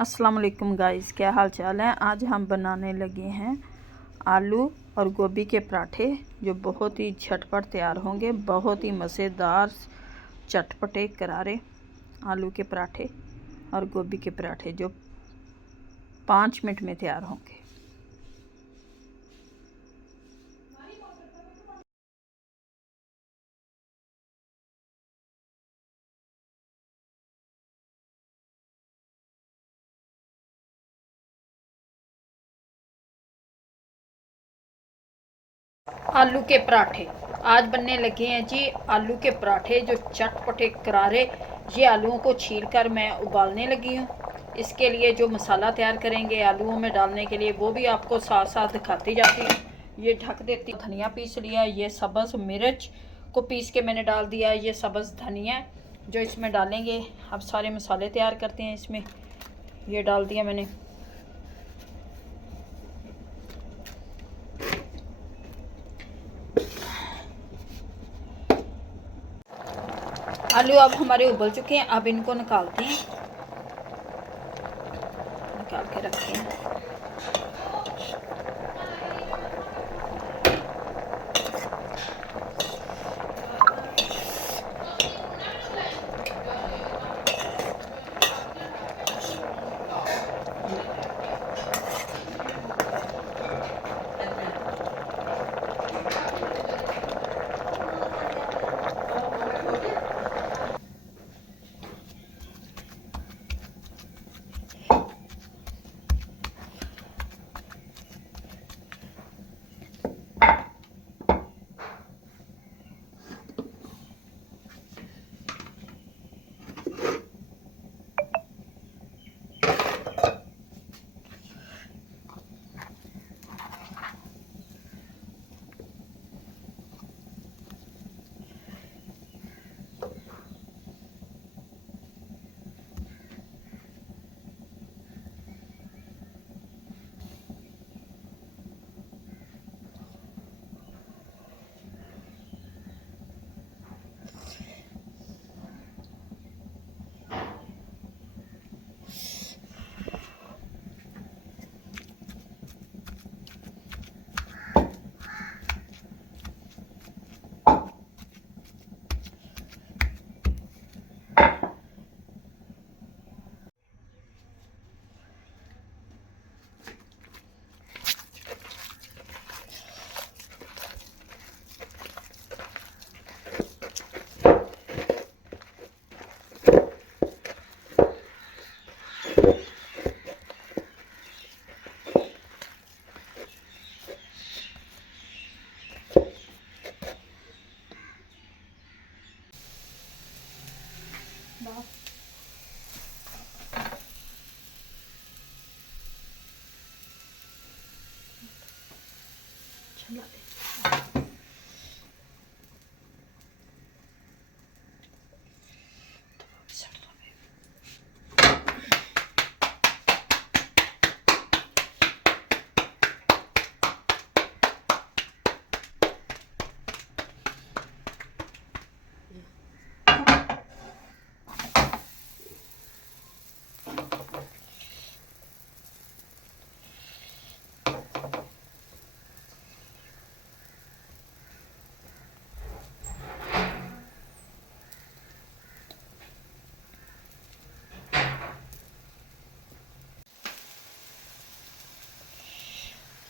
अस्सलाम वालेकुम गाइस, क्या हाल चाल है। आज हम बनाने लगे हैं आलू और गोभी के पराठे जो बहुत ही झटपट तैयार होंगे। बहुत ही मज़ेदार चटपटे करारे आलू के पराठे और गोभी के पराठे जो 5 मिनट में तैयार होंगे। आलू के पराठे आज बनने लगे हैं जी। आलू के पराठे जो चटपटे करारे। ये आलूओं को छील कर मैं उबालने लगी हूँ। इसके लिए जो मसाला तैयार करेंगे आलूओं में डालने के लिए वो भी आपको साथ साथ दिखाती जाती हूँ। ये ढक देती। धनिया पीस लिया, ये सब्ज़ मिर्च को पीस के मैंने डाल दिया। ये सब्ज़ धनिया जो इसमें डालेंगे। अब सारे मसाले तैयार करते हैं। इसमें ये डाल दिया मैंने। आलू अब हमारे उबल चुके हैं। अब इनको निकालते हैं, निकाल के रखते हैं।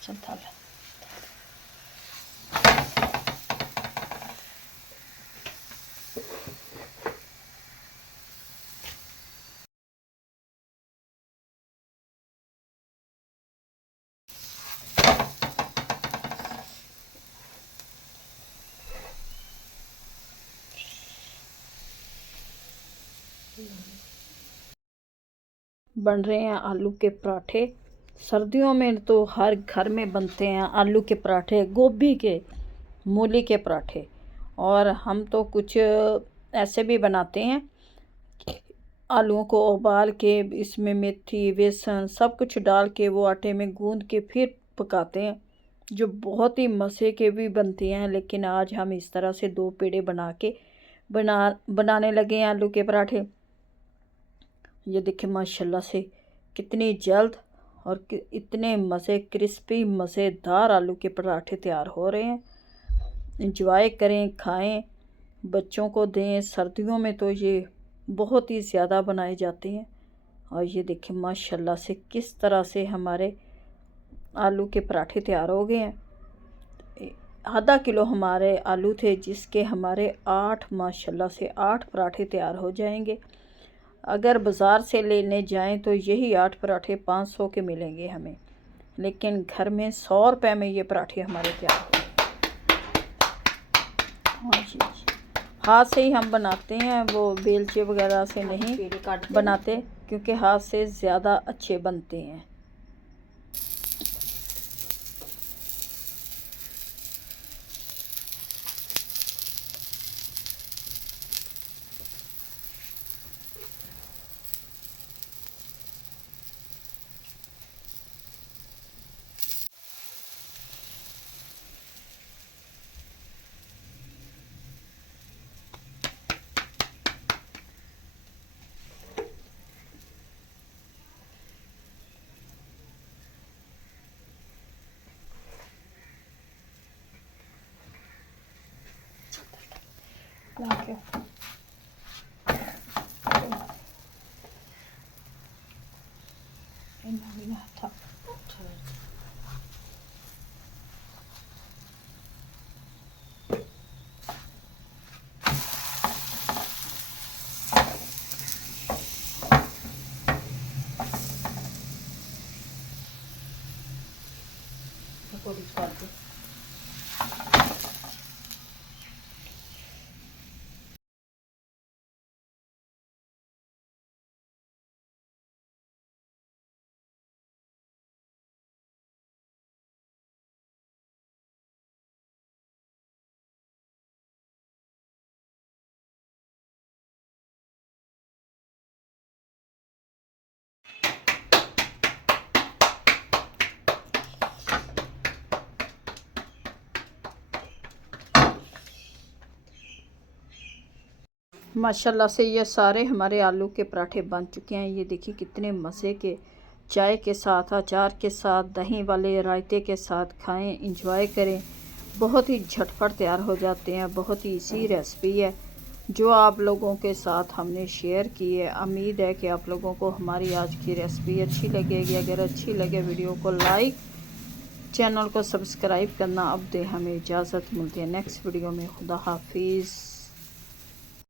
चलता है। बन रहे हैं आलू के पराठे। सर्दियों में तो हर घर में बनते हैं आलू के पराठे, गोभी के, मूली के पराठे। और हम तो कुछ ऐसे भी बनाते हैं, आलूओं को उबाल के इसमें मेथी बेसन सब कुछ डाल के वो आटे में गूंद के फिर पकाते हैं, जो बहुत ही मज़े के भी बनते हैं। लेकिन आज हम इस तरह से 2 पेड़े बना के बनाने लगे हैं आलू के पराठे। ये देखिए माशाल्लाह से कितनी जल्द और इतने मज़े क्रिस्पी मज़ेदार आलू के पराठे तैयार हो रहे हैं। इंजॉय करें, खाएं, बच्चों को दें। सर्दियों में तो ये बहुत ही ज़्यादा बनाए जाते हैं। और ये देखिए माशाल्लाह से किस तरह से हमारे आलू के पराठे तैयार हो गए हैं। आधा किलो हमारे आलू थे, जिसके हमारे 8 माशाल्लाह से 8 पराठे तैयार हो जाएंगे। अगर बाज़ार से लेने जाएं तो यही 8 पराठे 500 के मिलेंगे हमें, लेकिन घर में 100 रुपये में ये पराठे हमारे तैयार हो। हाँ जी, हाथ से ही हम बनाते हैं, वो बेलचे वगैरह से नहीं बनाते, क्योंकि हाथ से ज़्यादा अच्छे बनते हैं। माशाल्लाह से ये सारे हमारे आलू के पराठे बन चुके हैं। ये देखिए कितने मज़े के, चाय के साथ, अचार के साथ, दही वाले रायते के साथ खाएं, इंजॉय करें। बहुत ही झटपट तैयार हो जाते हैं, बहुत ही इजी रेसिपी है जो आप लोगों के साथ हमने शेयर की है। उम्मीद है कि आप लोगों को हमारी आज की रेसिपी अच्छी लगेगी। अगर अच्छी लगे वीडियो को लाइक, चैनल को सब्सक्राइब करना। अब दे हमें इजाज़त, मिलती है नेक्स्ट वीडियो में। खुदा हाफिज़।